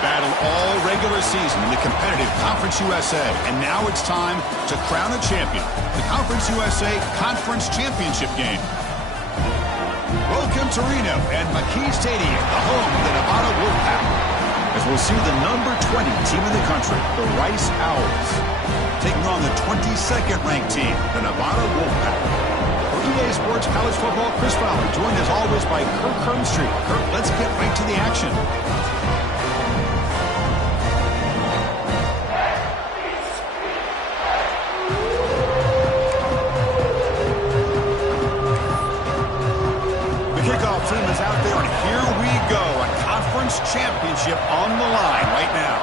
Battled all regular season in the competitive Conference USA, and now it's time to crown a champion. The Conference USA Conference Championship game. Welcome to Reno and McKee Stadium, the home of the Nevada Wolfpack, as we'll see the number 20 team in the country, the Rice Owls, taking on the 22nd ranked team, the Nevada Wolfpack. For EA Sports College Football, Chris Fowler, joined as always by Kirk Hermstreet. Kirk, let's get right to the action. Freeman's out there, and here we go. A conference championship on the line right now.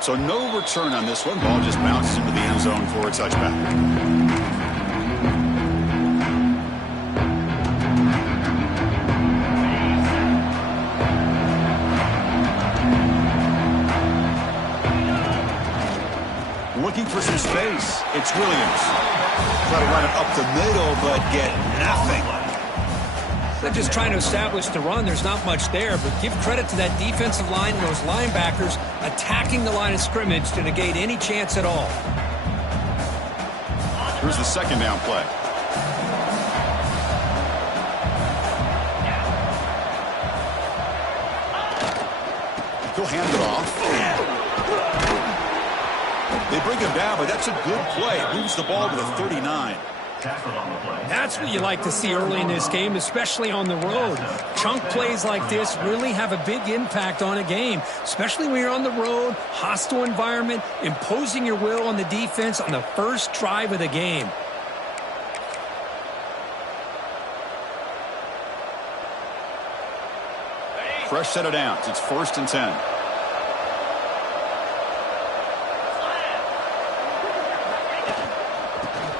So no return on this one. Ball just bounces into the end zone for a touchback. Looking for some space. It's Williams. Try to run it up the middle, but get nothing. They're just trying to establish the run. There's not much there, but give credit to that defensive line and those linebackers attacking the line of scrimmage to negate any chance at all. Here's the second down play. He'll hand it off. They bring him down, but that's a good play. Moves the ball to the 39. That's what you like to see early in this game, especially on the road. Chunk plays like this really have a big impact on a game, especially when you're on the road, hostile environment, imposing your will on the defense on the first drive of the game. Fresh set of downs. It's 1st and 10.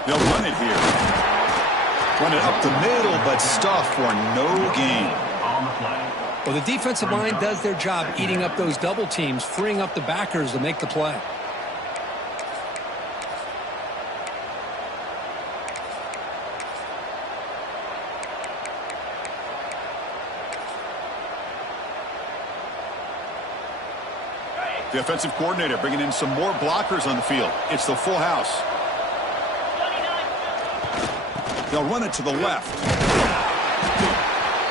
They'll run it here. Run it up the middle, but stuffed for no gain. Well, the defensive line does their job eating up those double teams, freeing up the backers to make the play. The offensive coordinator bringing in some more blockers on the field. It's the full house. They'll run it to the left.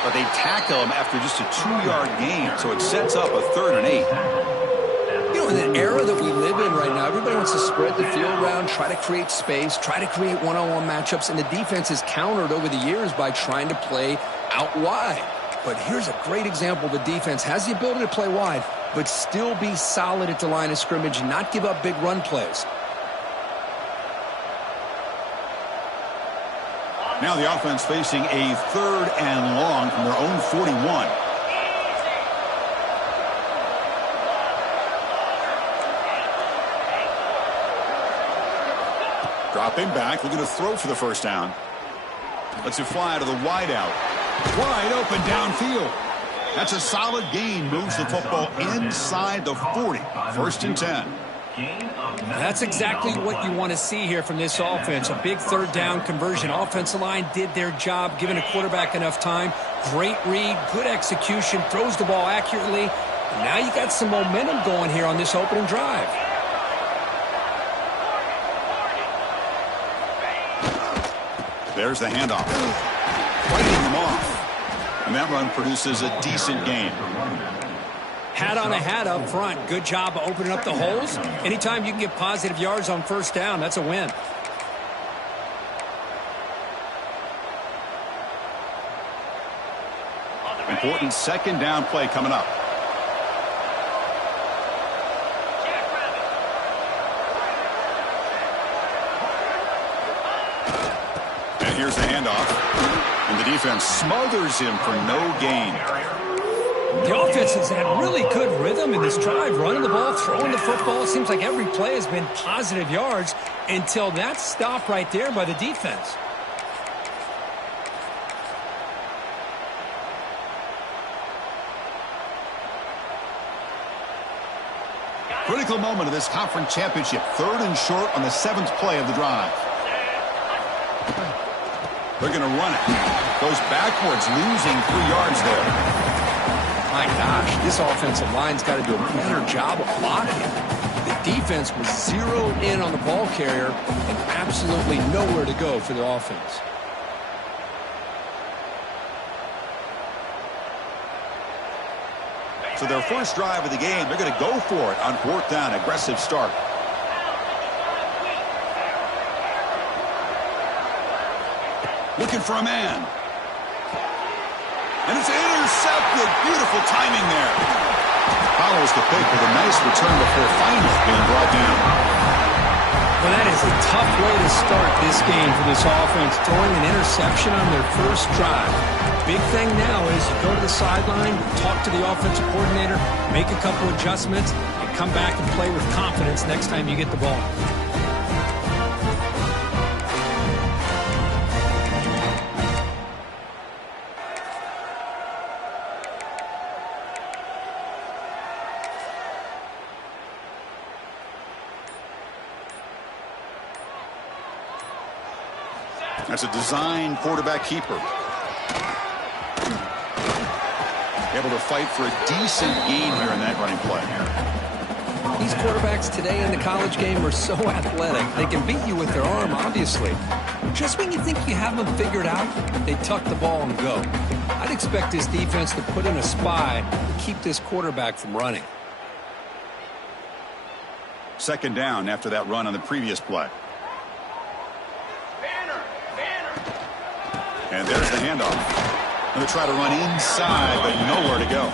But they tackle him after just a 2-yard gain, so it sets up a 3rd and 8. You know, in the era that we live in right now, everybody wants to spread the field around, try to create space, try to create one-on-one matchups, and the defense is countered over the years by trying to play out wide. But here's a great example. The defense has the ability to play wide, but still be solid at the line of scrimmage and not give up big run plays. Now the offense facing a 3rd and long from their own 41. Dropping back, looking to throw for the first down. Lets it fly to the wide out. Wide open downfield. That's a solid gain. Moves the football inside the 40. 1st and 10. That's exactly what you want to see here from this offense. A big 3rd down conversion. Offensive line did their job, giving a quarterback enough time. Great read, good execution, throws the ball accurately. And now you got some momentum going here on this opening drive. There's the handoff. Fighting them off. And that run produces a decent gain. Hat on a hat up front. Good job of opening up the holes. Anytime you can get positive yards on 1st down, that's a win. Important 2nd down play coming up. And here's the handoff. And the defense smothers him for no gain. The offense has had really good rhythm in this drive, running the ball, throwing the football. It seems like every play has been positive yards until that stop right there by the defense. Critical moment of this conference championship. 3rd and short on the 7th play of the drive. They're going to run it. Goes backwards, losing 3 yards there. My gosh, this offensive line's got to do a better job of blocking. The defense was zeroed in on the ball carrier and absolutely nowhere to go for the offense. So their first drive of the game, they're going to go for it on 4th down. Aggressive start. Looking for a man. And it's intercepted. Beautiful timing there. Follows the pick with a nice return before finally being brought down. Well, that is a tough way to start this game for this offense, throwing an interception on their first drive. Big thing now is you go to the sideline, talk to the offensive coordinator, make a couple adjustments, and come back and play with confidence next time you get the ball. That's a design quarterback keeper. Able to fight for a decent gain here in that running play. These quarterbacks today in the college game are so athletic. They can beat you with their arm, obviously. Just when you think you have them figured out, they tuck the ball and go. I'd expect this defense to put in a spy to keep this quarterback from running. 2nd down after that run on the previous play. And there's the handoff. Going to try to run inside, but nowhere to go.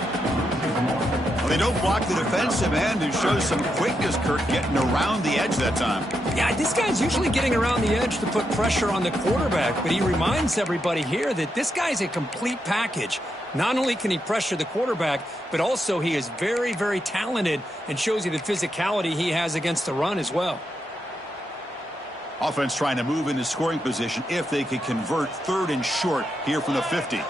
Well, they don't block the defensive end, who shows some quickness, Kurt, getting around the edge that time. Yeah, this guy's usually getting around the edge to put pressure on the quarterback, but he reminds everybody here that this guy's a complete package. Not only can he pressure the quarterback, but also he is very, very talented and shows you the physicality he has against the run as well. Offense trying to move into scoring position if they could convert 3rd and short here from the 50.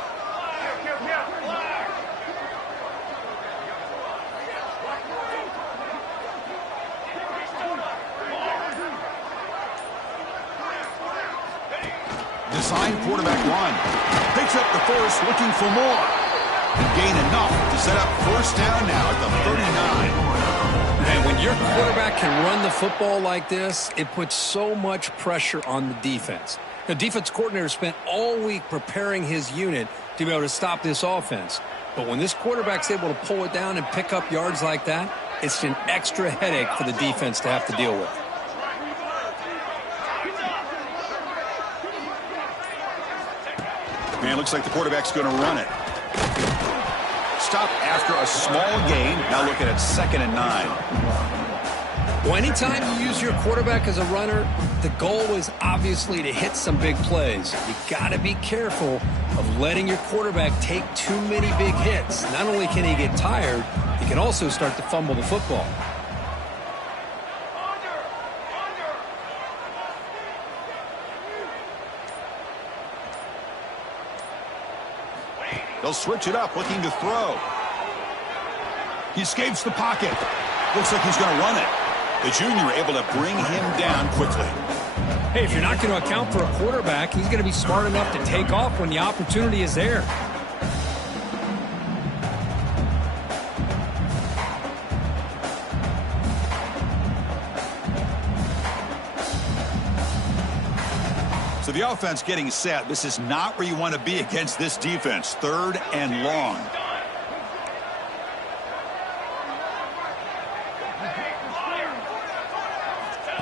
Design quarterback run. Picks up the first, looking for more. Gain enough to set up 1st down now at the 39. And when your quarterback can run the football like this, it puts so much pressure on the defense. The defense coordinator spent all week preparing his unit to be able to stop this offense. But when this quarterback's able to pull it down and pick up yards like that, it's an extra headache for the defense to have to deal with. Man, looks like the quarterback's going to run it. Stop after a small gain. Now looking at 2nd and 9. Well, anytime you use your quarterback as a runner, the goal is obviously to hit some big plays. You got to be careful of letting your quarterback take too many big hits. Not only can he get tired, he can also start to fumble the football. They'll switch it up, looking to throw. He escapes the pocket. Looks like he's going to run it. The junior able to bring him down quickly. Hey, if you're not going to account for a quarterback, he's going to be smart enough to take off when the opportunity is there. So the offense getting set. This is not where you want to be against this defense. 3rd and long.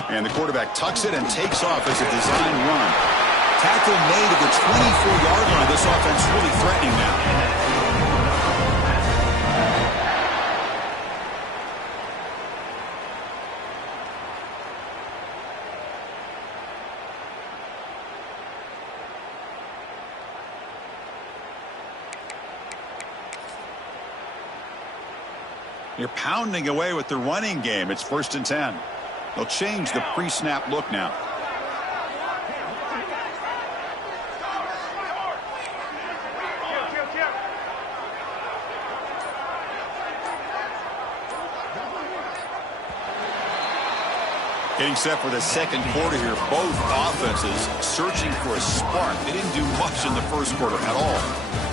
And the quarterback tucks it and takes off as a design run. Tackle made at the 24-yard line. This offense really threatening now. You're pounding away with the running game. It's 1st and 10. They'll change the pre-snap look now. Getting set for the second quarter here. Both offenses searching for a spark. They didn't do much in the first quarter at all.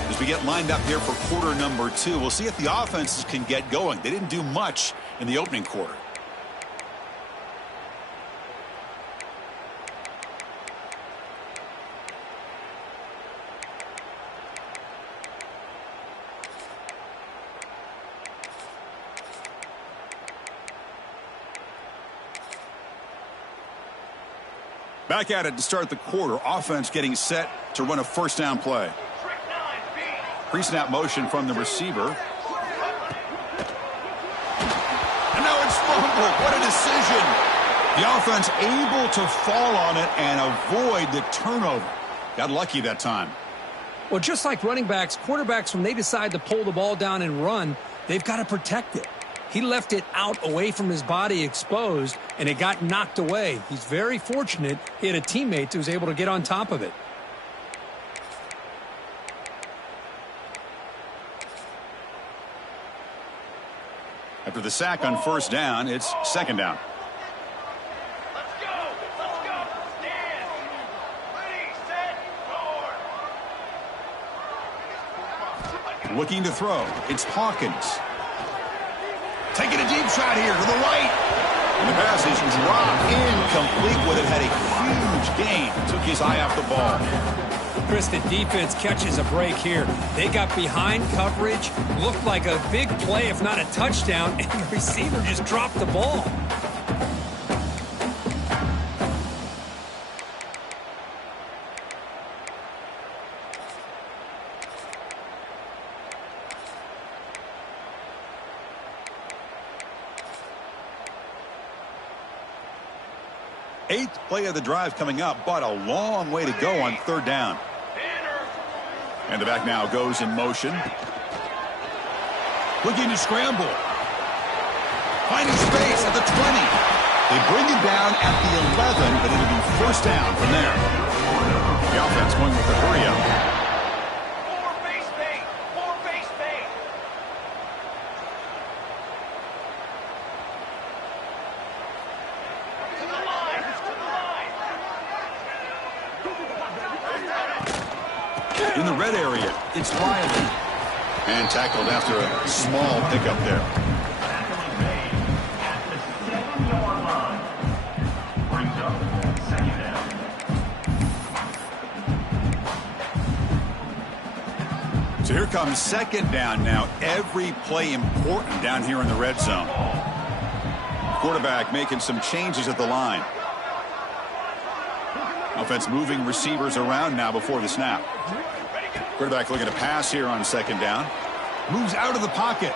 As we get lined up here for quarter number 2, we'll see if the offenses can get going. They didn't do much in the opening quarter. Back at it to start the quarter. Offense getting set to run a 1st down play. Pre-snap motion from the receiver. And now it's fumbled. What a decision. The offense able to fall on it and avoid the turnover. Got lucky that time. Well, just like running backs, quarterbacks, when they decide to pull the ball down and run, they've got to protect it. He left it out away from his body exposed, and it got knocked away. He's very fortunate he had a teammate who was able to get on top of it. After the sack on 1st down, it's 2nd down. Let's go. Stand. Ready, set, forward. Looking to throw. It's Hawkins. Taking a deep shot here to the right. And the pass is dropped incomplete with it. Had a huge gain. Took his eye off the ball. Chris, the defense catches a break here. They got behind coverage, looked like a big play, if not a touchdown, and the receiver just dropped the ball. Eighth play of the drive coming up, but a long way to go on 3rd down. And the back now goes in motion. Looking to scramble. Finding space at the 20. They bring it down at the 11, but it'll be 1st down from there. The offense going with the hurry up. In the red area, it's Riley. And tackled after a small pickup there. So here comes 2nd down now. Every play important down here in the red zone. Quarterback making some changes at the line. Offense moving receivers around now before the snap. Quarterback looking to pass here on 2nd down. Moves out of the pocket.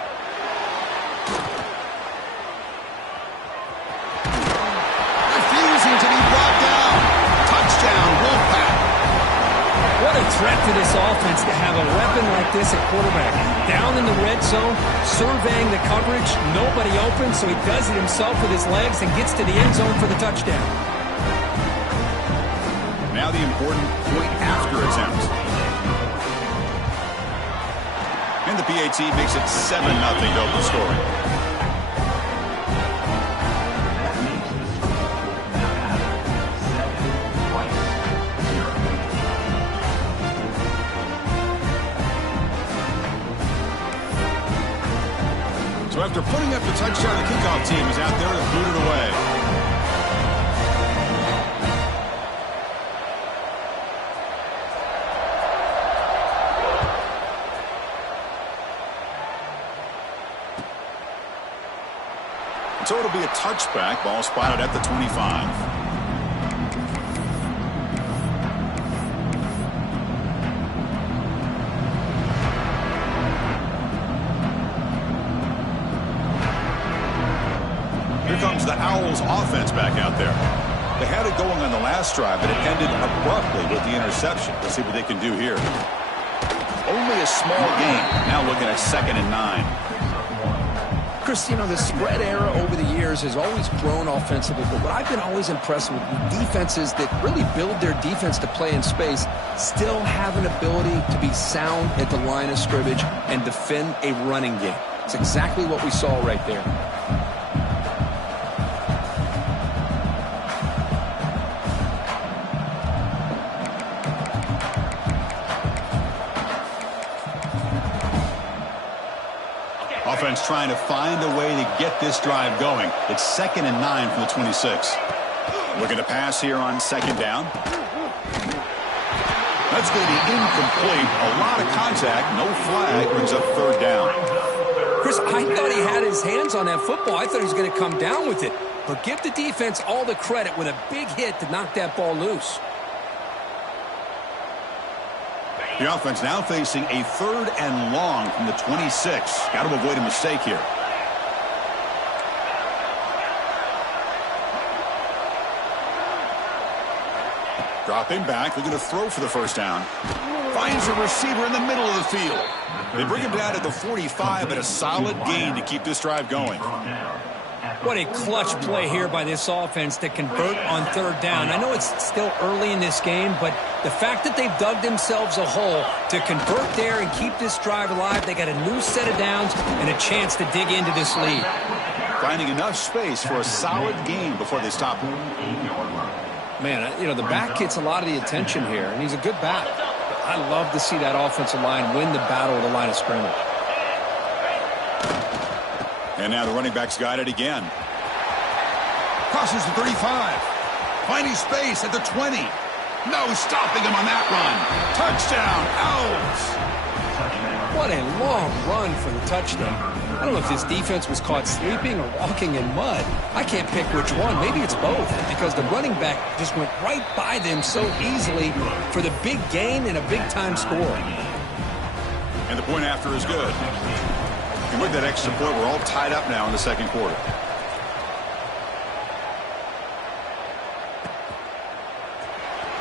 a threat to this offense to have a weapon like this at quarterback. Down in the red zone, surveying the coverage, nobody open, so he does it himself with his legs and gets to the end zone for the touchdown. Now the important point after attempt. And the PAT makes it 7-0 to open the scoring. So after putting up the touchdown, the kickoff team is out there to boot it away. So it'll be a touchback. Ball spotted at the 25. Here comes the Owls offense back out there. They had it going on the last drive, but it ended abruptly with the interception. Let's see what they can do here. Only a small gain. Now looking at 2nd and 9. Chris, you know, the spread era over the years has always grown offensively, but what I've been always impressed with defenses that really build their defense to play in space still have an ability to be sound at the line of scrimmage and defend a running game. It's exactly what we saw right there. Offense trying to find a way to get this drive going. It's 2nd and 9 from the 26. Looking to pass here on 2nd down. That's going to be incomplete. A lot of contact. No flag. Brings up 3rd down. Chris, I thought he had his hands on that football. I thought he was going to come down with it. But give the defense all the credit with a big hit to knock that ball loose. The offense now facing a 3rd and long from the 26. Got to avoid a mistake here. Dropping back, looking to throw for the 1st down. Finds a receiver in the middle of the field. They bring him down at the 45, but a solid gain to keep this drive going. What a clutch play here by this offense to convert on 3rd down. I know it's still early in this game, but the fact that they've dug themselves a hole to convert there and keep this drive alive, they got a new set of downs and a chance to dig into this lead. Finding enough space for a solid gain before they stop him. Man, you know, the back gets a lot of the attention here, and he's a good back. I love to see that offensive line win the battle of the line of scrimmage. And now the running back's got it again. Crosses the 35. Finding space at the 20. No stopping him on that run. Touchdown, Owls. What a long run for the touchdown. I don't know if this defense was caught sleeping or walking in mud. I can't pick which one. Maybe it's both, because the running back just went right by them so easily for the big gain and a big-time score. And the point after is good. And with that extra point, we're all tied up now in the 2nd quarter.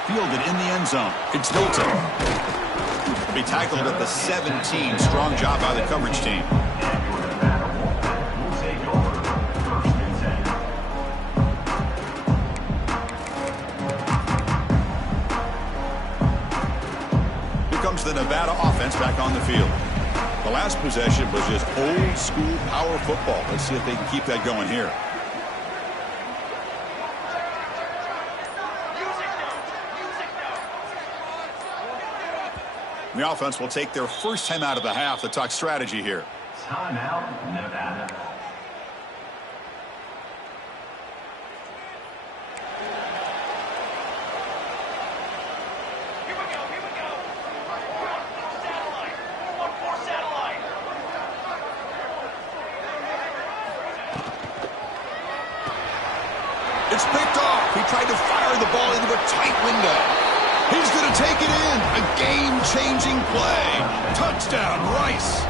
Fielded in the end zone. It's Hilton. Will be tackled at the 17. Strong job by the coverage team. Here comes the Nevada offense back on the field. The last possession was just old school power football. Let's see if they can keep that going here. The offense will take their first time out of the half to talk strategy here. Timeout, Nevada. It's picked off. He tried to fire the ball into a tight window. He's going to take it in. A game-changing play. Touchdown, Rice.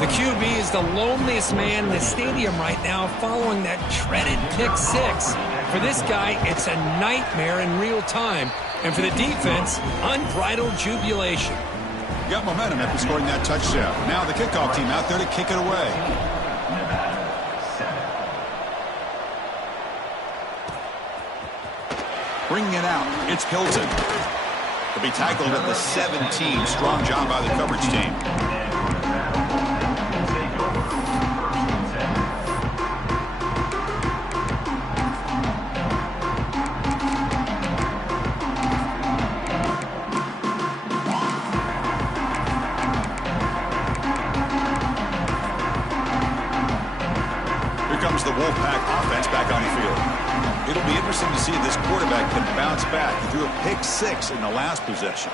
The QB is the loneliest man in the stadium right now following that dreaded pick 6. For this guy, it's a nightmare in real time. And for the defense, unbridled jubilation. Got momentum after scoring that touchdown. Now the kickoff team out there to kick it away. Bringing it out, it's Hilton. He'll be tackled at the 17. Strong job by the coverage team. The Wolfpack offense back on the field. It'll be interesting to see if this quarterback can bounce back. He threw a pick-6 in the last possession.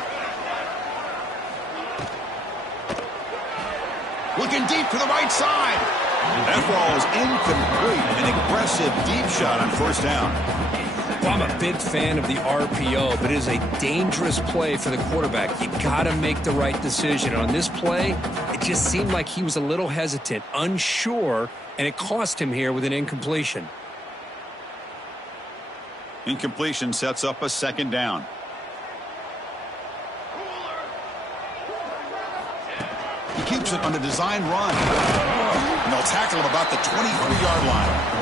Looking deep to the right side. That ball is incomplete. An aggressive deep shot on first down. Well, I'm a big fan of the RPO, but it is a dangerous play for the quarterback. You got to make the right decision. On this play, it just seemed like he was a little hesitant, unsure, and it cost him here with an incompletion. Incompletion sets up a second down. He keeps it on the design run. And they'll tackle him about the 23-yard line.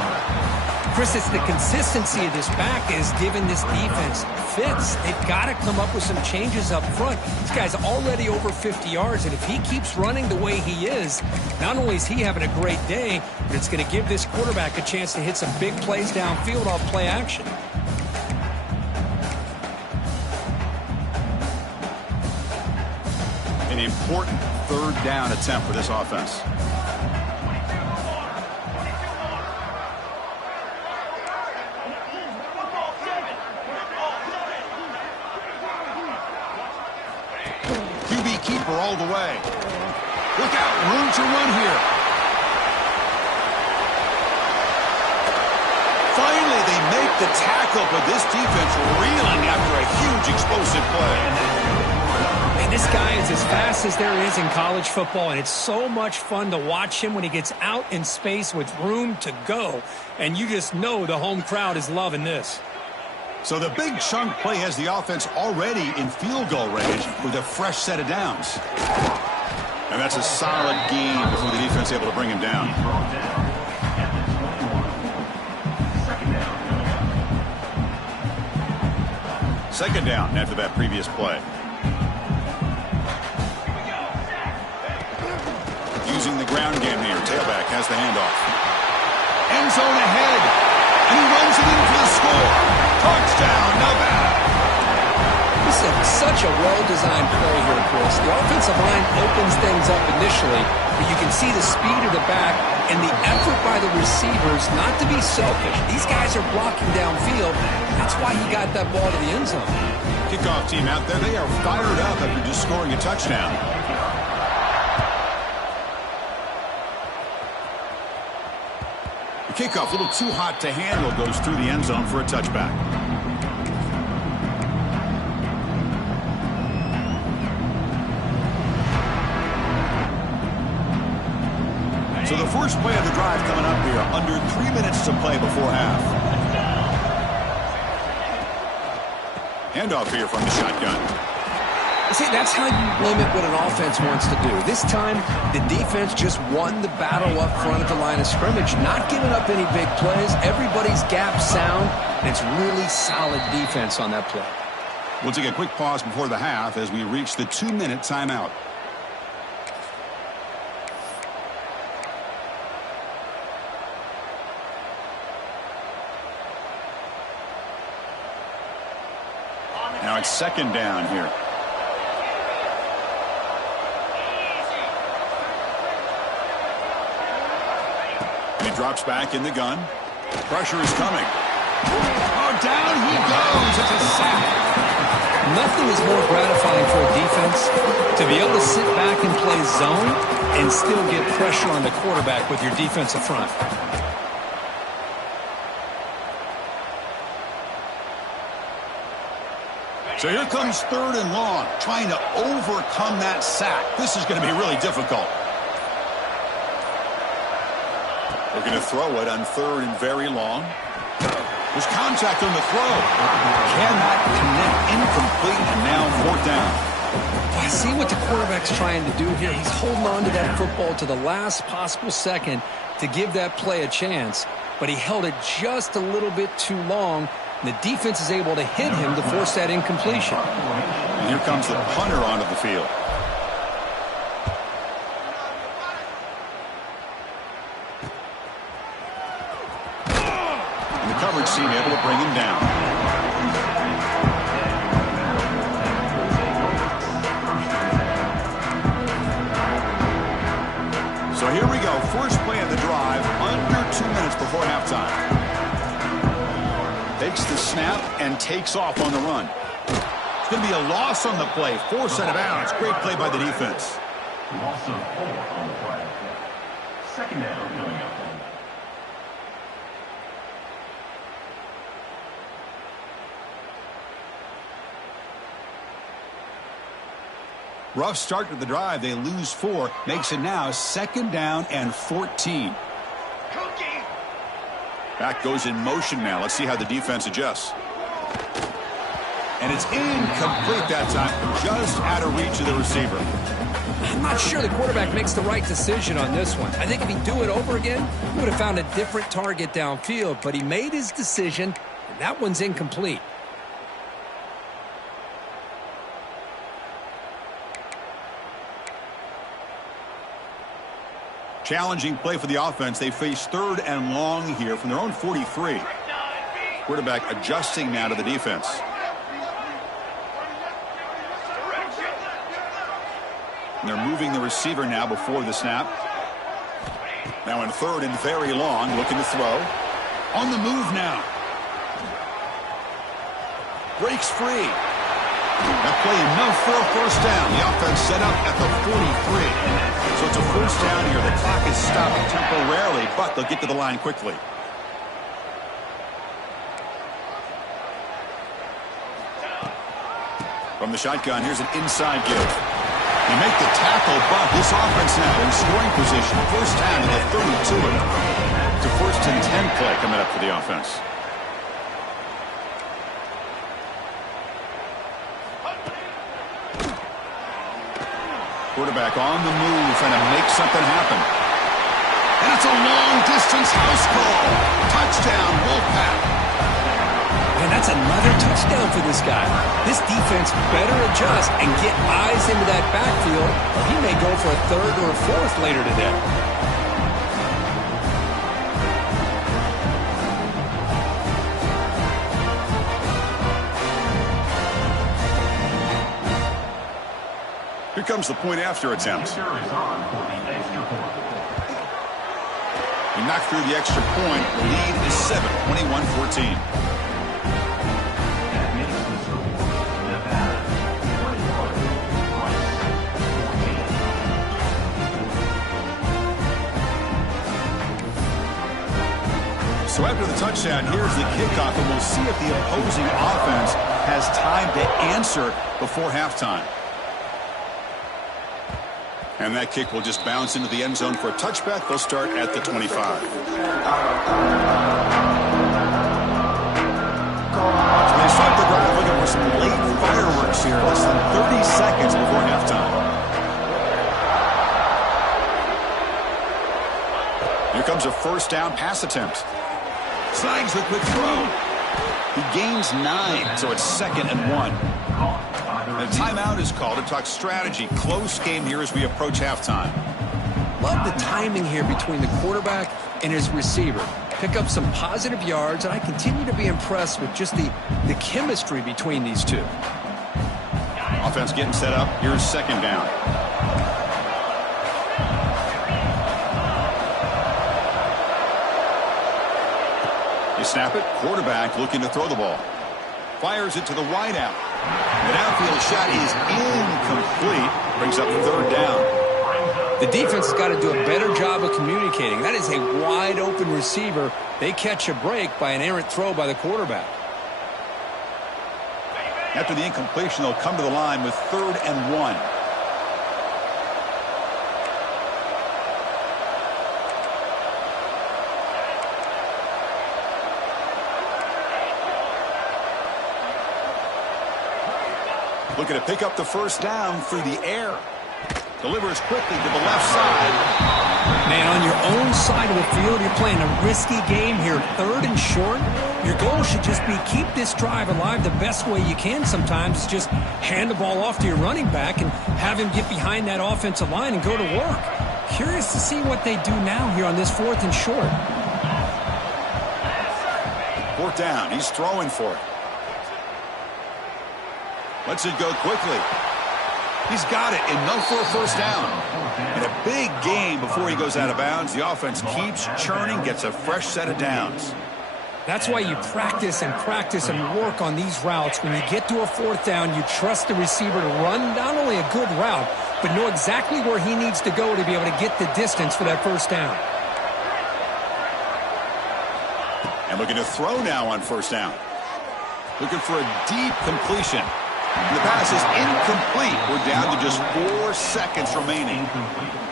Chris, it's the consistency of this back is giving this defense fits. They've got to come up with some changes up front. This guy's already over 50 yards, and if he keeps running the way he is, not only is he having a great day, but it's going to give this quarterback a chance to hit some big plays downfield off play action. An important third down attempt for this offense. Keeper all the way. Look out, room to run here. Finally, they make the tackle, but this defense reeling after a huge explosive play. And this guy is as fast as there is in college football, and it's so much fun to watch him when he gets out in space with room to go. And you just know the home crowd is loving this. So the big chunk play has the offense already in field goal range with a fresh set of downs. And that's a solid gain before the defense able to bring him down. Second down after that previous play. Using the ground game here. Tailback has the handoff. End zone ahead. And he runs it in for the score. Touchdown, Nevada. This is such a well-designed play here, Chris. The offensive line opens things up initially, but you can see the speed of the back and the effort by the receivers not to be selfish. These guys are blocking downfield. That's why he got that ball to the end zone. Kickoff team out there, they are fired up after just scoring a touchdown. The kickoff, a little too hot to handle, goes through the end zone for a touchback. So the first play of the drive coming up here, under 3 minutes to play before half. Handoff here from the shotgun. See, that's how you limit what an offense wants to do. This time, the defense just won the battle up front at the line of scrimmage, not giving up any big plays. Everybody's gap sound, and it's really solid defense on that play. We'll take a quick pause before the half as we reach the 2-minute timeout. Now it's second down here. He drops back in the gun. Pressure is coming. Oh, down he goes. It's a sack. Nothing is more gratifying for a defense to be able to sit back and play zone and still get pressure on the quarterback with your defensive front. So here comes third and long, trying to overcome that sack. This is going to be really difficult. They're going to throw it on third and very long. There's contact on the throw. Cannot connect, incomplete, and now 4th down. I see what the quarterback's trying to do here. He's holding on to that football to the last possible second to give that play a chance, but he held it just a little bit too long, and the defense is able to hit him to force that incompletion. And here comes the punter onto the field. And the coverage team able to bring him down. So here we go. First play of the drive, under 2 minutes before halftime. Takes the snap and takes off on the run. It's going to be a loss on the play. Force out of bounds. Great play by the defense. Loss of 4 on the play. 2nd down coming up. Rough start to the drive. They lose 4. Makes it now 2nd down and 14. Back goes in motion now. Let's see how the defense adjusts. And it's incomplete that time. Just out of reach of the receiver. I'm not sure the quarterback makes the right decision on this one. I think if he'd do it over again, he would have found a different target downfield. But he made his decision, and that one's incomplete. Challenging play for the offense. They face 3rd and long here from their own 43. Quarterback adjusting now to the defense. And they're moving the receiver now before the snap. Now in 3rd and very long, looking to throw. On the move now. Breaks free. That play enough for a 1st down. The offense set up at the 43. So it's a 1st down here. The clock is stopped temporarily, but they'll get to the line quickly. From the shotgun, here's an inside give. They make the tackle, but this offense now in scoring position. 1st down to the 32. It's a 1st and 10 play coming up for the offense. Quarterback on the move, trying to make something happen. And it's a long-distance house call. Touchdown, Wolfpack. Man, that's another touchdown for this guy. This defense better adjust and get eyes into that backfield, or he may go for a 3rd or a 4th later today. Here comes the point after attempt. He knocked through the extra point. The lead is 7, 21-14. So after the touchdown, here's the kickoff, and we'll see if the opposing offense has time to answer before halftime. And that kick will just bounce into the end zone for a touchback. They'll start at the 25. So they start the drive looking for some late fireworks here. Less than 30 seconds before halftime. Here comes a 1st down pass attempt. Slides the quick throw. He gains 9, so it's 2nd and 1. A timeout is called to talk strategy. Close game here as we approach halftime. Love the timing here between the quarterback and his receiver. Pick up some positive yards, and I continue to be impressed with just the chemistry between these two. Offense getting set up. Here's 2nd down. You snap it. Quarterback looking to throw the ball. Fires it to the wideout. The downfield shot is incomplete. Brings up 3rd down. The defense has got to do a better job of communicating. That is a wide open receiver. They catch a break by an errant throw by the quarterback. After the incompletion, they'll come to the line with 3rd and 1. Looking to pick up the first down through the air. Delivers quickly to the left side. Man, on your own side of the field, you're playing a risky game here. 3rd and short. Your goal should just be keep this drive alive the best way you can sometimes. Just hand the ball off to your running back and have him get behind that offensive line and go to work. Curious to see what they do now here on this 4th and short. 4th down. He's throwing for it. Lets it go quickly. He's got it. Enough for a first down. In a big game before he goes out of bounds, the offense keeps churning, gets a fresh set of downs. That's why you practice and work on these routes. When you get to a 4th down, you trust the receiver to run not only a good route, but know exactly where he needs to go to be able to get the distance for that first down. And looking to throw now on first down. Looking for a deep completion. The pass is incomplete. We're down to just 4 seconds remaining.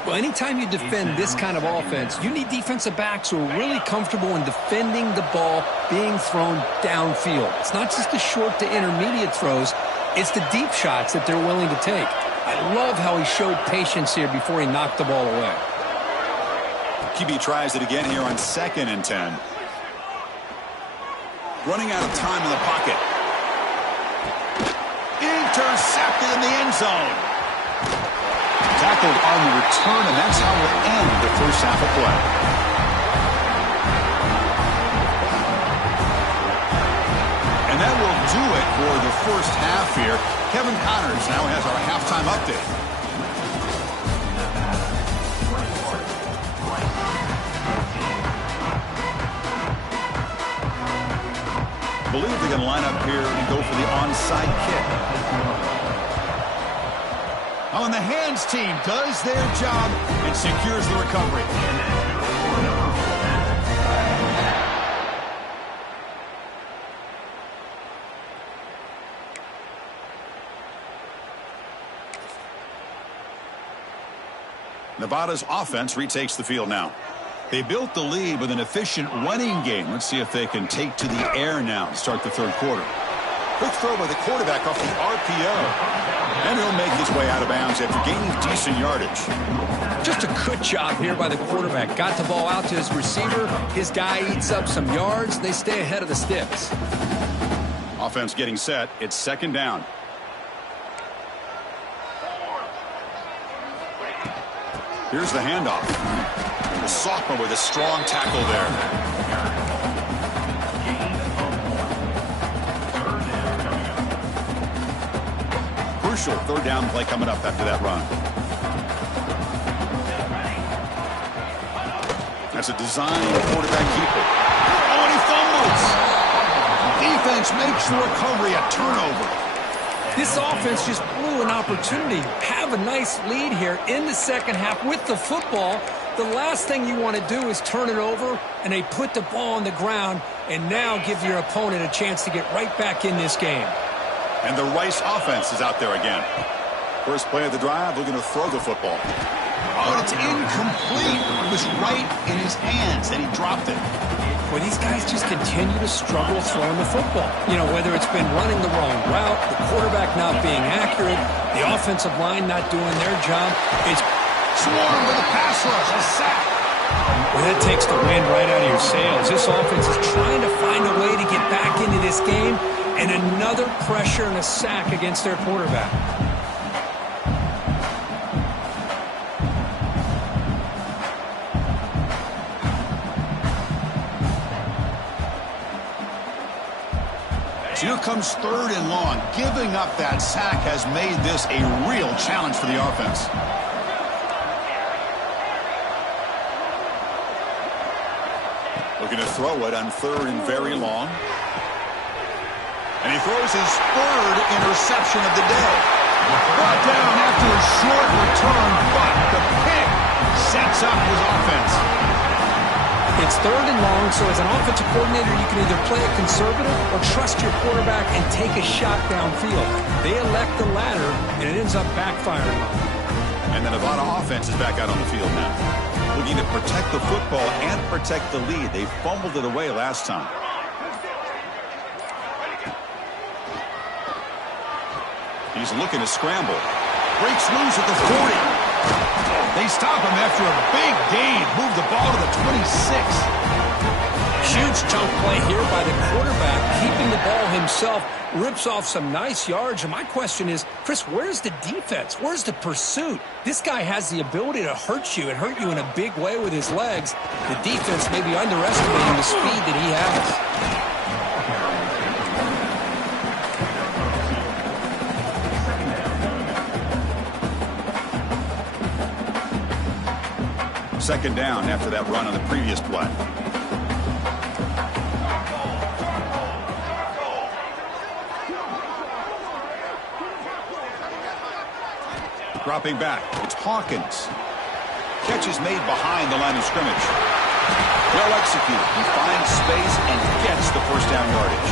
Well, anytime you defend this kind of offense, you need defensive backs who are really comfortable in defending the ball being thrown downfield. It's not just the short to intermediate throws. It's the deep shots that they're willing to take. I love how he showed patience here before he knocked the ball away. QB tries it again here on 2nd and 10. Running out of time in the pocket. Intercepted in the end zone. Tackled on the return, and that's how we'll end the first half of play. And that will do it for the first half here. Kevin Connors now has our halftime update. I believe they're going to line up here and go for the onside kick. Oh, and the hands team does their job and secures the recovery. Nevada's offense retakes the field now. They built the lead with an efficient running game. Let's see if they can take to the air now to start the 3rd quarter. Quick throw by the quarterback off the RPO. And he'll make his way out of bounds after gaining decent yardage. Just a good job here by the quarterback. Got the ball out to his receiver. His guy eats up some yards. They stay ahead of the sticks. Offense getting set. It's 2nd down. Here's the handoff. The sophomore with a strong tackle there. Crucial 3rd down play coming up after that run. That's a design quarterback keeper. Oh, and he fumbles. Defense makes the recovery a turnover. This offense just blew an opportunity. Have a nice lead here in the 2nd half with the football. The last thing you want to do is turn it over, and they put the ball on the ground and now give your opponent a chance to get right back in this game. And the Rice offense is out there again. First play of the drive, looking to throw the football. Oh, and it's incomplete. It was right in his hands, and he dropped it. Well, these guys just continue to struggle throwing the football. You know, whether it's been running the wrong route, the quarterback not being accurate, the offensive line not doing their job. It's swarmed with a pass rush, a sack. Well, that takes the wind right out of your sails. This offense is trying to find a way to get back into this game, and another pressure and a sack against their quarterback. So here comes 3rd and long. Giving up that sack has made this a real challenge for the offense. Looking to throw it on 3rd and very long. And he throws his 3rd interception of the day. Brought down after a short return, but the pick sets up his offense. It's 3rd and long, so as an offensive coordinator, you can either play it conservative or trust your quarterback and take a shot downfield. They elect the latter, and it ends up backfiring on them. And the Nevada offense is back out on the field now, looking to protect the football and protect the lead. They fumbled it away last time. He He's looking to scramble. Breaks loose at the 40. They stop him after a big gain. Move the ball to the 26. Huge chunk play here by the quarterback, keeping the ball himself, rips off some nice yards. And my question is, Chris, where's the defense? Where's the pursuit? This guy has the ability to hurt you and hurt you in a big way with his legs. The defense may be underestimating the speed that he has. Second down after that run on the previous play. Dropping back, it's Hawkins. Catch is made behind the line of scrimmage. Well executed. He finds space and gets the first down yardage.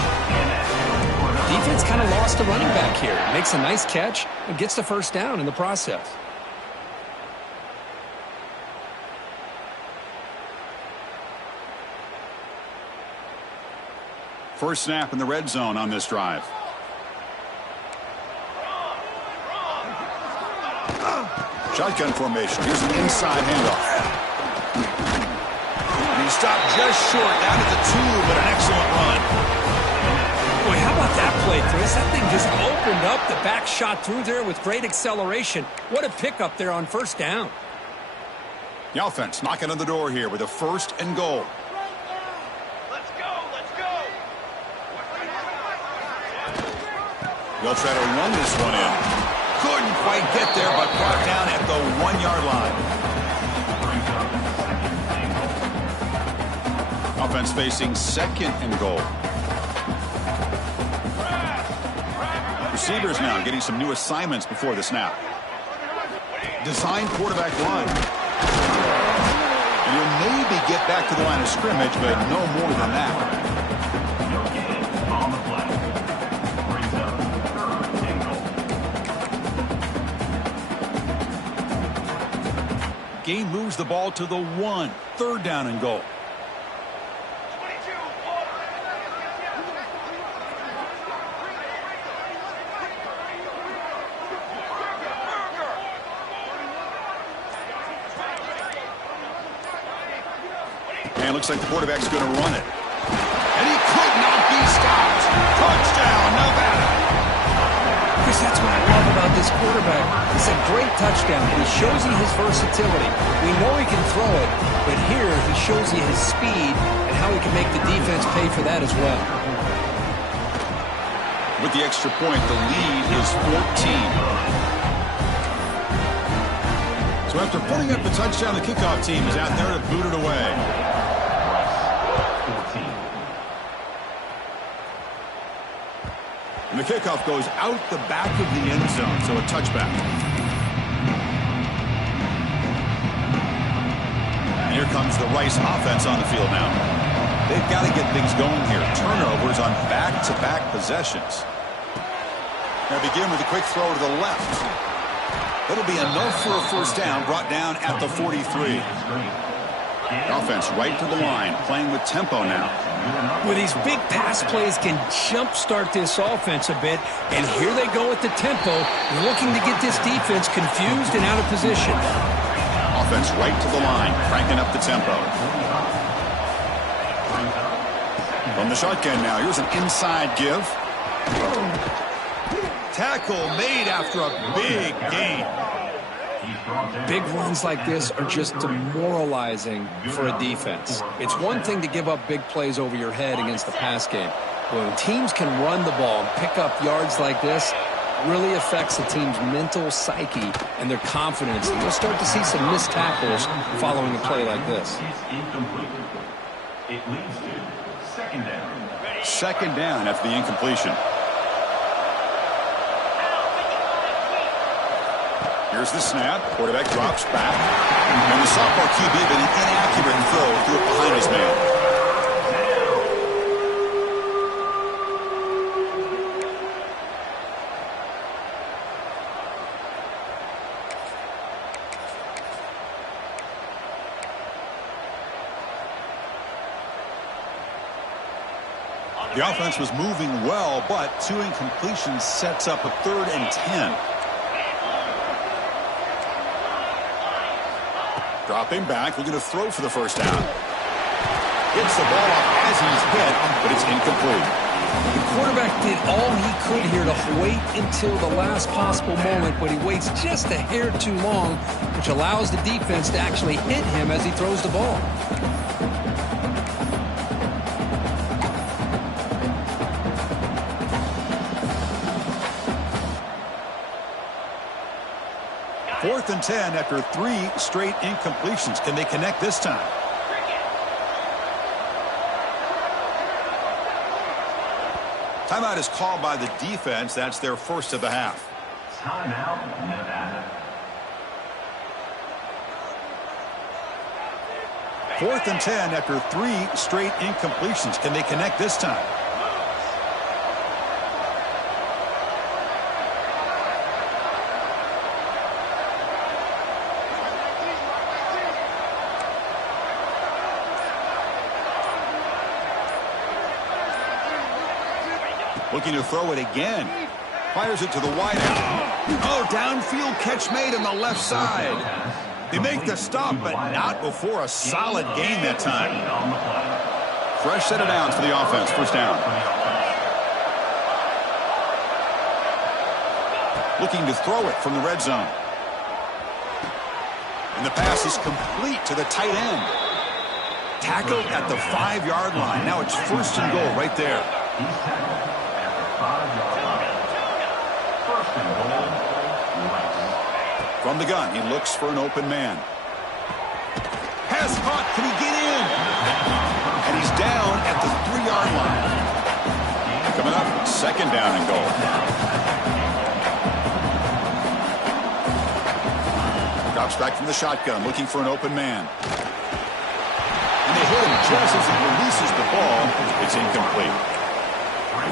Defense kind of lost the running back here. Makes a nice catch and gets the first down in the process. First snap in the red zone on this drive. Shotgun formation. Here's an inside handoff. And he stopped just short down at the 2, but an excellent run. Boy, how about that play, Chris? That thing just opened up. The back shot through there with great acceleration. What a pickup there on first down. The offense knocking on the door here with a 1st and goal. Let's go, let's go. They'll try to run this one in. Couldn't quite get there, but brought down at the 1-yard line. Offense facing 2nd and goal. Receivers now getting some new assignments before the snap. Design quarterback run. And you'll maybe get back to the line of scrimmage, but no more than that. Gain moves the ball to the 1. 3rd down and goal. And it looks like the quarterback's going to run it. And he could not be stopped. Touchdown, Nevada. Chris, that's what I love about this quarterback. It's a great touchdown. He shows you his versatility. We know he can throw it, but here he shows you his speed and how he can make the defense pay for that as well. With the extra point, the lead is 14. So after putting up the touchdown, the kickoff team is out there to boot it away. And the kickoff goes out the back of the end zone, so a touchback. And here comes the Rice offense on the field now. They've got to get things going here. Turnovers on back-to-back possessions. Now begin with a quick throw to the left. That'll be enough for a first down, brought down at the 43. Offense right to the line, playing with tempo now. Well, these big pass plays can jumpstart this offense a bit, and here they go with the tempo, looking to get this defense confused and out of position. Offense right to the line, cranking up the tempo. From the shotgun now, here's an inside give. Tackle made after a big gain. Big runs like this are just demoralizing for a defense. It's one thing to give up big plays over your head against the pass game. But when teams can run the ball and pick up yards like this, it really affects the team's mental psyche and their confidence. And you'll start to see some missed tackles following a play like this. It leads to second down. Second down after the incompletion. Here's the snap. Quarterback drops back. And the sophomore QB with an inaccurate throw threw it behind his man. On The offense was moving well, but 2 incompletions sets up a 3rd and 10. Dropping back, looking to throw for the first down. Hits the ball off as he's hit, but it's incomplete. The quarterback did all he could here to wait until the last possible moment, but he waits just a hair too long, which allows the defense to actually hit him as he throws the ball. Fourth and 10 after 3 straight incompletions. Can they connect this time? Timeout is called by the defense. That's their first of the half. Timeout, Nevada. 4th and 10 after 3 straight incompletions. Can they connect this time? Looking to throw it again. Fires it to the wide end. Oh, downfield catch made on the left side. They make the stop, but not before a solid gain that time. Fresh set of downs for the offense. First down. Looking to throw it from the red zone. And the pass is complete to the tight end. Tackled at the 5-yard line. Now it's first and goal right there. He's tackled at the 5-yard line. First and goal, right. From the gun, he looks for an open man. Pass caught. Can he get in? And he's down at the 3-yard line. Coming up, second down and goal. Drops back from the shotgun, looking for an open man. And they hit him just as he releases the ball. It's incomplete.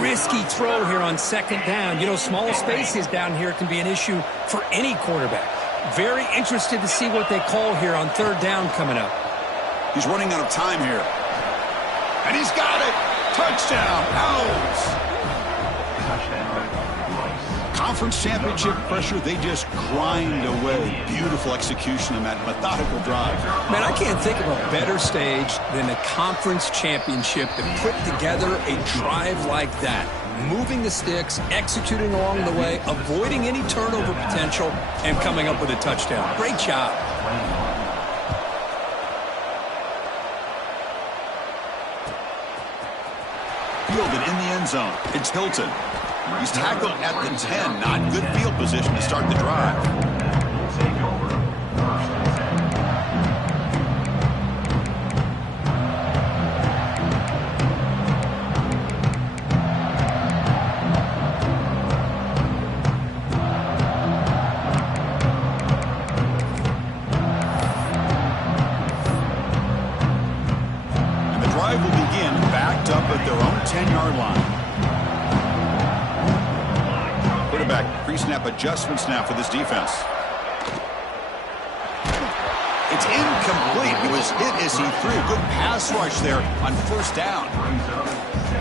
Risky throw here on second down. You know, small spaces down here can be an issue for any quarterback. Very interested to see what they call here on third down coming up. He's running out of time here. And he's got it. Touchdown, Owls. Conference championship pressure, they just grind away. Beautiful execution on that methodical drive. Man, I can't think of a better stage than the conference championship to put together a drive like that. Moving the sticks, executing along the way, avoiding any turnover potential, and coming up with a touchdown. Great job. Fielded in the end zone. It's Hilton. He's tackled at the 10. Not good field position to start the drive. Take over. First and 10. And the drive will begin backed up at their own 10-yard line. Quarterback pre-snap adjustments now for this defense. It's incomplete. He was hit as he threw. Good pass rush there on first down.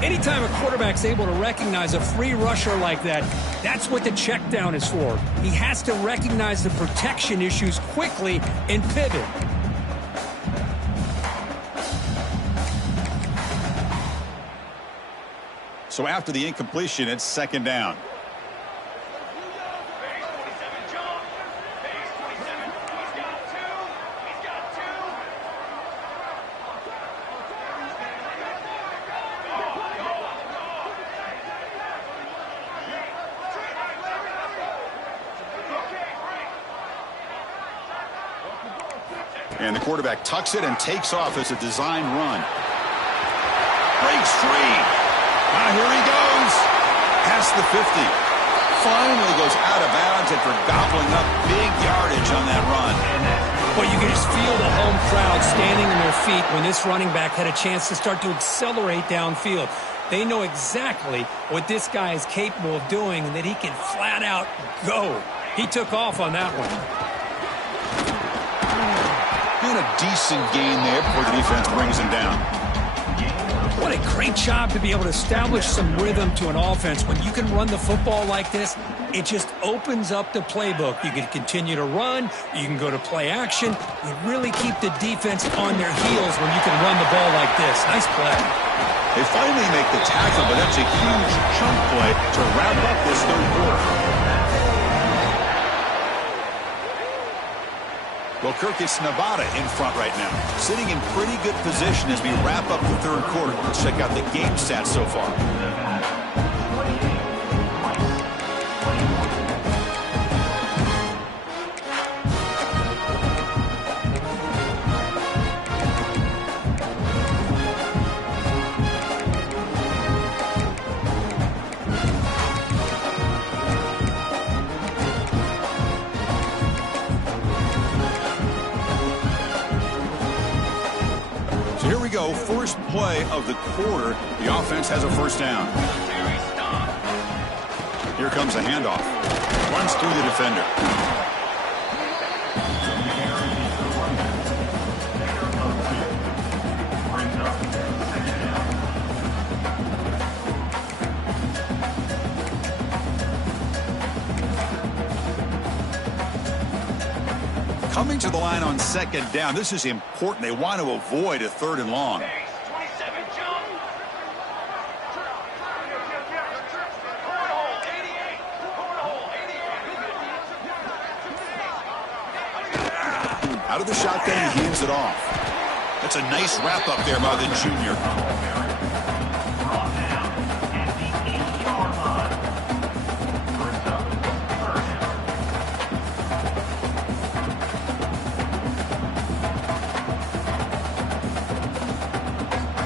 Anytime a quarterback's able to recognize a free rusher like that, that's what the check down is for. He has to recognize the protection issues quickly and pivot. So after the incompletion, it's second down. And the quarterback tucks it and takes off as a design run. Breaks free. Now here he goes. Past the 50. Finally goes out of bounds after gobbling up big yardage on that run. But you can just feel the home crowd standing on their feet when this running back had a chance to start to accelerate downfield. They know exactly what this guy is capable of doing and that he can flat out go. He took off on that one. And a decent gain there before the defense brings him down. What a great job to be able to establish some rhythm to an offense. When you can run the football like this, it just opens up the playbook. You can continue to run. You can go to play action. You really keep the defense on their heels when you can run the ball like this. Nice play. They finally make the tackle, but that's a huge chunk play to wrap up this third quarter. Well, Kirk, it's Nevada in front right now, sitting in pretty good position as we wrap up the third quarter. Let's check out the game stats so far. Here we go, first play of the quarter. The offense has a first down. Here comes the handoff. Runs through the defender. Coming to the line on second down. This is important. They want to avoid a third and long. Out of the shotgun, he hands it off. That's a nice wrap up there by the junior.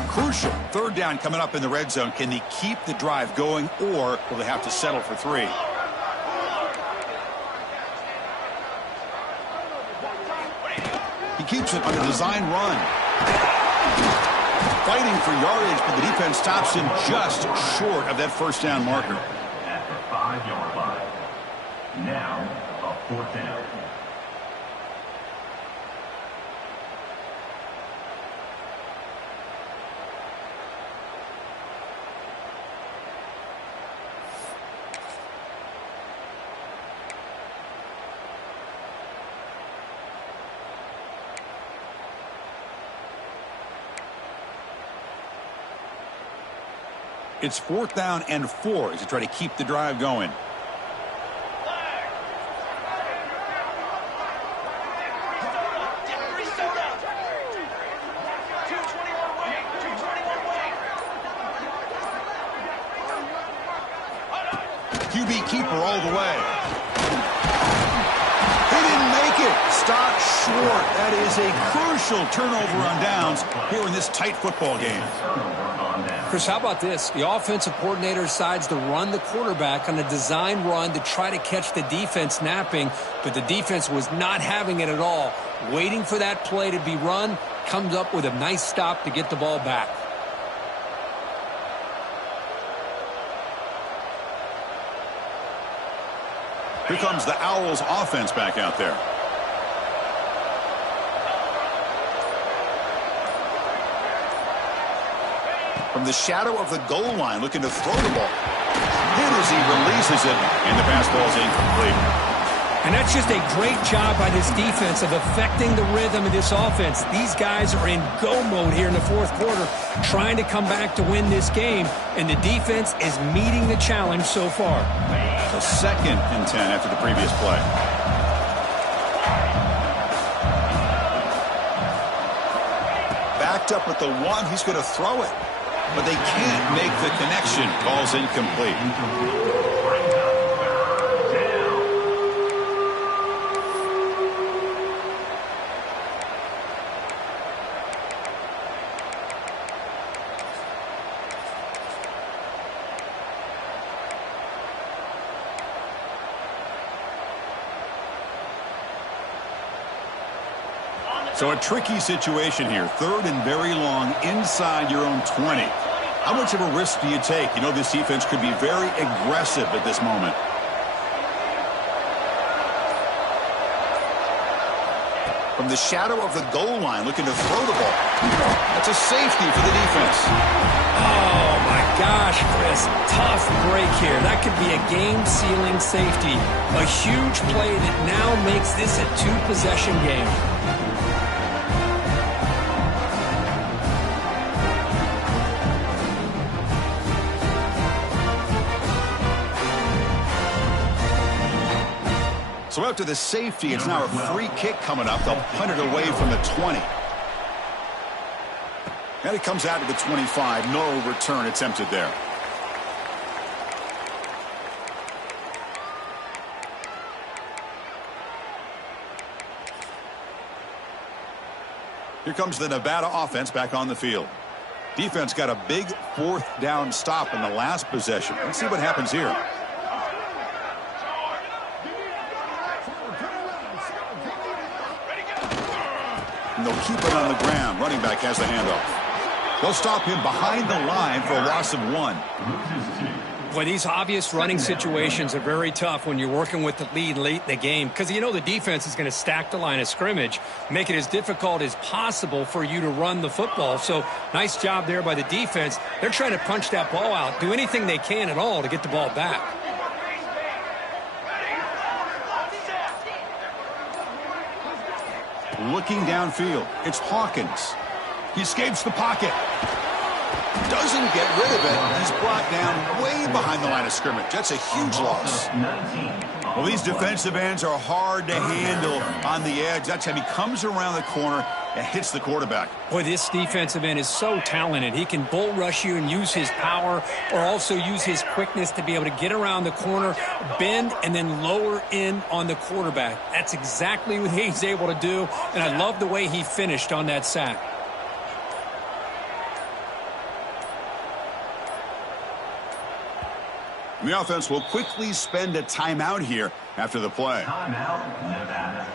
Crucial. Third down coming up in the red zone. Can they keep the drive going, or will they have to settle for 3? He keeps it on a design run. Fighting for yardage, but the defense stops him just short of that first down marker. At the 5-yard line. Now, a fourth down. It's 4th down and 4 as they try to keep the drive going. QB keeper all the way. He didn't make it. Stopped short. That is a crucial turnover on downs here in this tight football game. Chris, how about this? The offensive coordinator decides to run the quarterback on a design run to try to catch the defense napping, but the defense was not having it at all. Waiting for that play to be run, comes up with a nice stop to get the ball back. Here comes the Owls offense back out there. From the shadow of the goal line, looking to throw the ball. Hit as he releases it, and the pass ball is incomplete. And that's just a great job by this defense of affecting the rhythm of this offense. These guys are in go mode here in the fourth quarter, trying to come back to win this game, and the defense is meeting the challenge so far. So 2nd and 10 after the previous play. Backed up at the 1, he's going to throw it. But they can't make the connection. Ball's incomplete. So a tricky situation here. 3rd and very long inside your own 20. How much of a risk do you take? You know this defense could be very aggressive at this moment. From the shadow of the goal line, looking to throw the ball. That's a safety for the defense. Oh, my gosh, Chris. Tough break here. That could be a game-sealing safety. A huge play that now makes this a two-possession game. So after the safety, it's now a free kick coming up. They'll punt it away from the 20. And it comes out to the 25. No return attempted there. Here comes the Nevada offense back on the field. Defense got a big fourth down stop in the last possession. Let's see what happens here. And they'll keep it on the ground. Running back has the handoff. They'll stop him behind the line for a loss of 1. Boy, these obvious running situations are very tough when you're working with the lead late in the game because you know the defense is going to stack the line of scrimmage, make it as difficult as possible for you to run the football. So nice job there by the defense. They're trying to punch that ball out, do anything they can at all to get the ball back. Looking downfield, it's Hawkins. He escapes the pocket. Doesn't get rid of it. He's brought down way behind the line of scrimmage. That's a huge loss. Well, these defensive ends are hard to handle on the edge. That time he comes around the corner and hits the quarterback. Boy, this defensive end is so talented. He can bull rush you and use his power or also use his quickness to be able to get around the corner, bend, and then lower in on the quarterback. That's exactly what he's able to do, and I love the way he finished on that sack. The offense will quickly spend a timeout here after the play. Timeout, Nevada.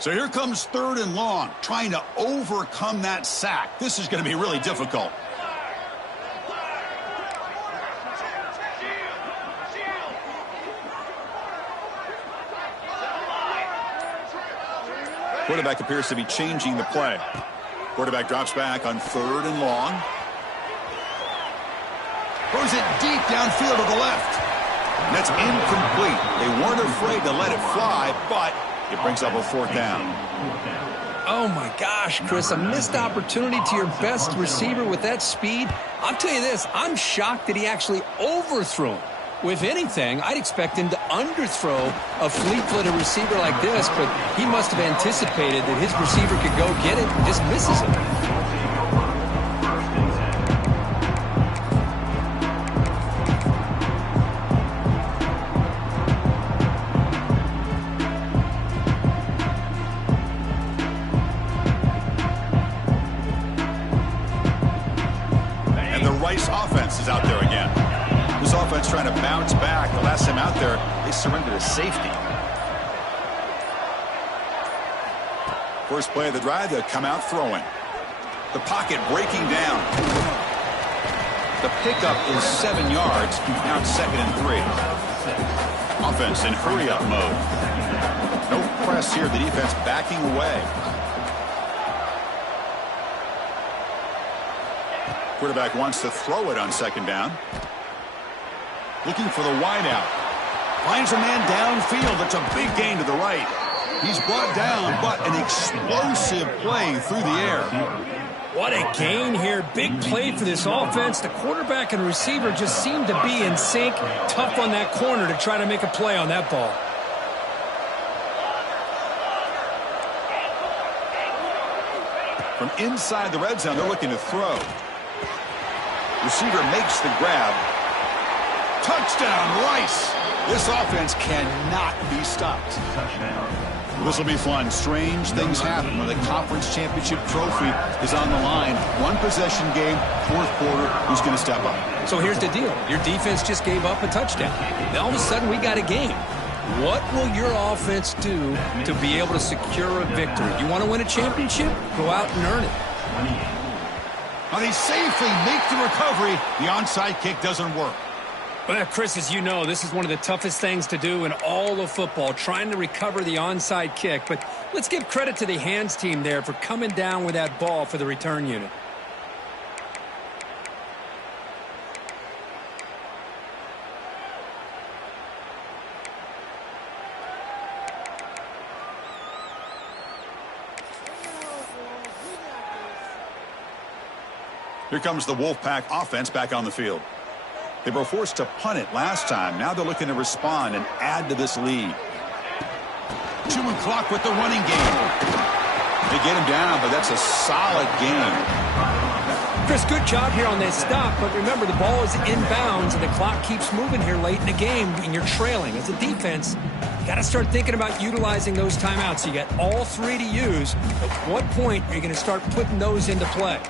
So here comes 3rd and long, trying to overcome that sack. This is going to be really difficult. Quarterback appears to be changing the play. Quarterback drops back on 3rd and long. Throws it deep downfield to the left. And that's incomplete. They weren't afraid to let it fly, but it brings up a 4th down. Oh, my gosh, Chris, a missed opportunity to your best receiver with that speed. I'll tell you this, I'm shocked that he actually overthrew him. If anything, I'd expect him to underthrow a fleet-footed receiver like this, but he must have anticipated that his receiver could go get it and just misses him. And the Rice offense is out there again. This offense trying to bounce back. The last time out there, they surrendered a safety. First play of the drive, they'll come out throwing. The pocket breaking down. The pickup is 7 yards. Now it's 2nd and 3. Offense in hurry-up mode. No press here. The defense backing away. Quarterback wants to throw it on 2nd down. Looking for the wideout. Finds a man downfield. It's a big gain to the right. He's brought down, but an explosive play through the air. What a gain here. Big play for this offense. The quarterback and receiver just seem to be in sync. Tough on that corner to try to make a play on that ball. From inside the red zone, they're looking to throw. Receiver makes the grab. Touchdown, Rice. This offense cannot be stopped. This will be fun. Strange things happen when the conference championship trophy is on the line. 1 possession game, 4th quarter. Who's going to step up? So here's the deal. Your defense just gave up a touchdown. Then all of a sudden we got a game. What will your offense do to be able to secure a victory? You want to win a championship? Go out and earn it. Now they safely make the recovery. The onside kick doesn't work. Well, Chris, as you know, this is one of the toughest things to do in all of football, trying to recover the onside kick. But let's give credit to the hands team there for coming down with that ball for the return unit. Here comes the Wolfpack offense back on the field. They were forced to punt it last time. Now they're looking to respond and add to this lead. 2 o'clock with the running game. They get him down, but that's a solid game. Chris, good job here on that stop, but remember the ball is inbounds and the clock keeps moving here late in the game and you're trailing. As a defense, you got to start thinking about utilizing those timeouts. You got all 3 to use. At what point are you going to start putting those into play?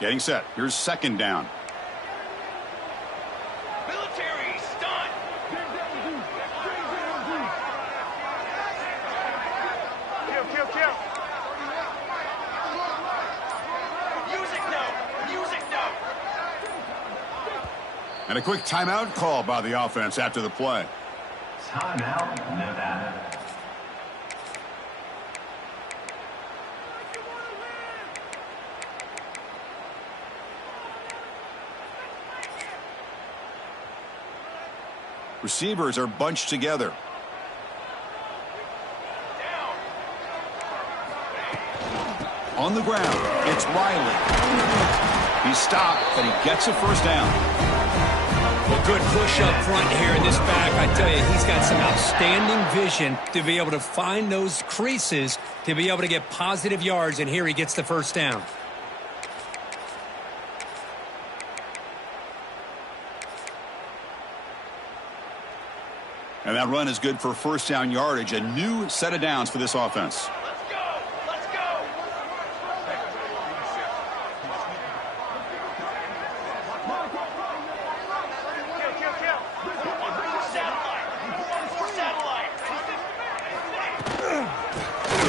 Getting set. Here's 2nd down. Military stunt. Kill. Music note. And a quick timeout call by the offense after the play. Timeout, Nevada. Receivers are bunched together. On the ground, it's Riley. He stopped, but he gets a 1st down. Well, good push up front here in this back. I tell you, he's got some outstanding vision to be able to find those creases, to be able to get positive yards, and here he gets the 1st down. And that run is good for 1st down yardage. A new set of downs for this offense. Let's go.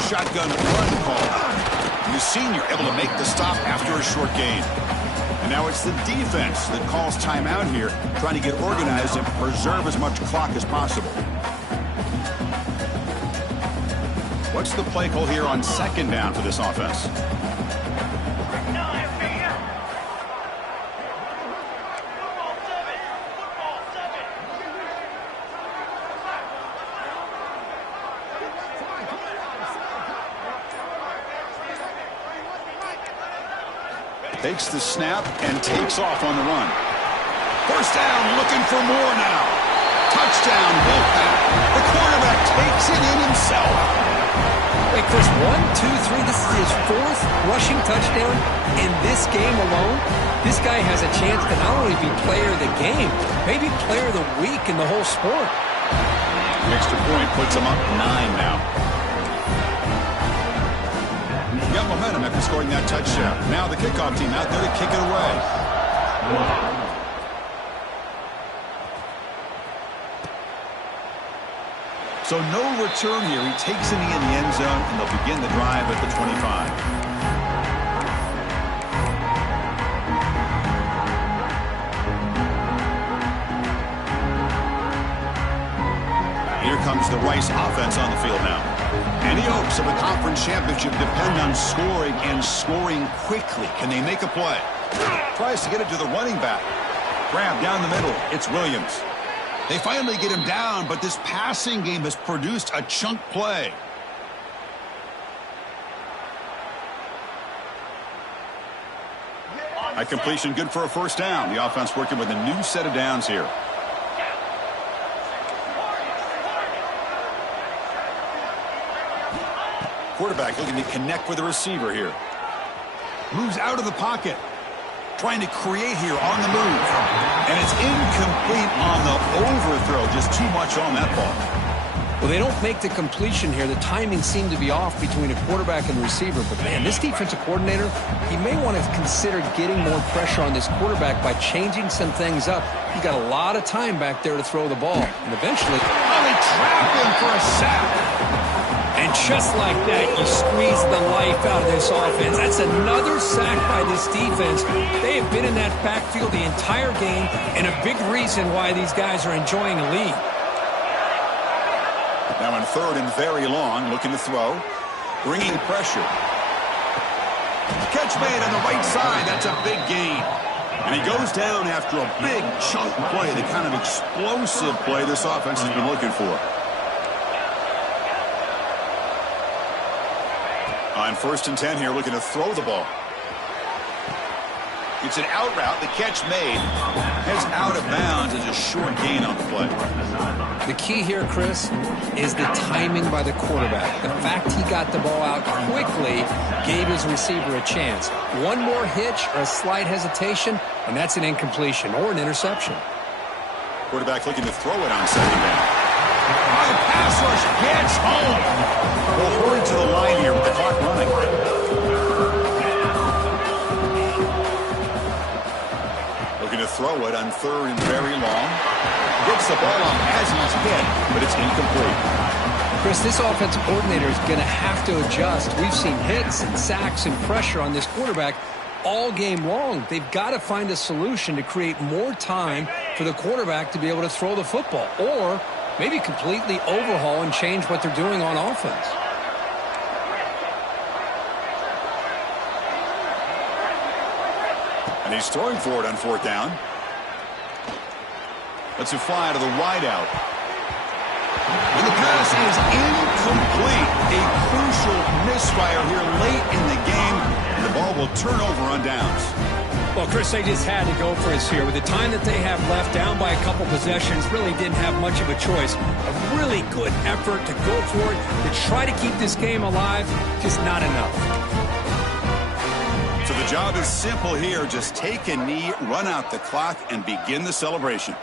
Shotgun run call. The senior able to make the stop after a short gain. And now it's the defense that calls timeout here, trying to get organized and preserve as much clock as possible. What's the play call here on 2nd down for this offense? Takes the snap and takes off on the run. 1st down, looking for more now. Touchdown, Wolfpack. The quarterback takes it in himself. Wait, Chris, 1, 2, 3. This is his 4th rushing touchdown in this game alone. This guy has a chance to not only be player of the game, maybe player of the week in the whole sport. The extra point puts him up 9 now. Got momentum after scoring that touchdown. Now the kickoff team out there to kick it away. So no return here. He takes it in the end zone, and they'll begin the drive at the 25. Here comes the Rice offense on the field now. Any hopes of a conference championship depend on scoring and scoring quickly. Can they make a play? Tries to get it to the running back. Grab down the middle. It's Williams. They finally get him down, but this passing game has produced a chunk play. At completion, good for a 1st down. The offense working with a new set of downs here. Quarterback looking to connect with the receiver here. Moves out of the pocket. Trying to create here on the move. And it's incomplete on the overthrow. Just too much on that ball. Well, they don't make the completion here. The timing seemed to be off between a quarterback and the receiver. But, man, this defensive coordinator, he may want to consider getting more pressure on this quarterback by changing some things up. He's got a lot of time back there to throw the ball. And eventually... Oh, they trapped him for a sack. And just like that, you squeeze the life out of this offense. That's another sack by this defense. They have been in that backfield the entire game, and a big reason why these guys are enjoying a lead. Now in third and very long, looking to throw. Bringing pressure. Catch made on the right side. That's a big gain. And he goes down after a big chunk play, the kind of explosive play this offense has been looking for. On 1st and 10 here, looking to throw the ball. It's an out route. The catch made. Heads out of bounds as a short gain on the play. The key here, Chris, is the timing by the quarterback. The fact he got the ball out quickly gave his receiver a chance. One more hitch or a slight hesitation, and that's an incompletion or an interception. Quarterback looking to throw it on 2nd down. Oh, the pass rush gets home. We'll hurry to the line here with the clock running. Looking to throw it on 3rd and very long. Gets the ball up as he's hit, but it's incomplete. Chris, this offensive coordinator is going to have to adjust. We've seen hits and sacks and pressure on this quarterback all game long. They've got to find a solution to create more time for the quarterback to be able to throw the football, or maybe completely overhaul and change what they're doing on offense. And he's throwing for it on 4th down. Lets it fly to the wideout. And the pass is incomplete. A crucial misfire here late in the game, and the ball will turn over on downs. Well, Chris, they just had to go for it here. With the time that they have left, down by a couple possessions, really didn't have much of a choice. A really good effort to go for it, to try to keep this game alive, just not enough. So the job is simple here. Just take a knee, run out the clock, and begin the celebration.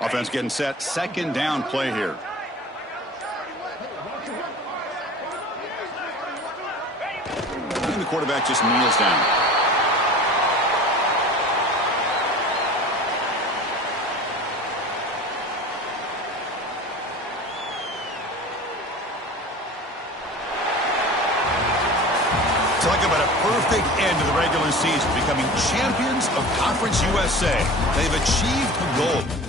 Offense getting set. 2nd down play here. And the quarterback just kneels down. Talk about a perfect end to the regular season, becoming champions of Conference USA. They've achieved a goal.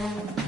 Rice.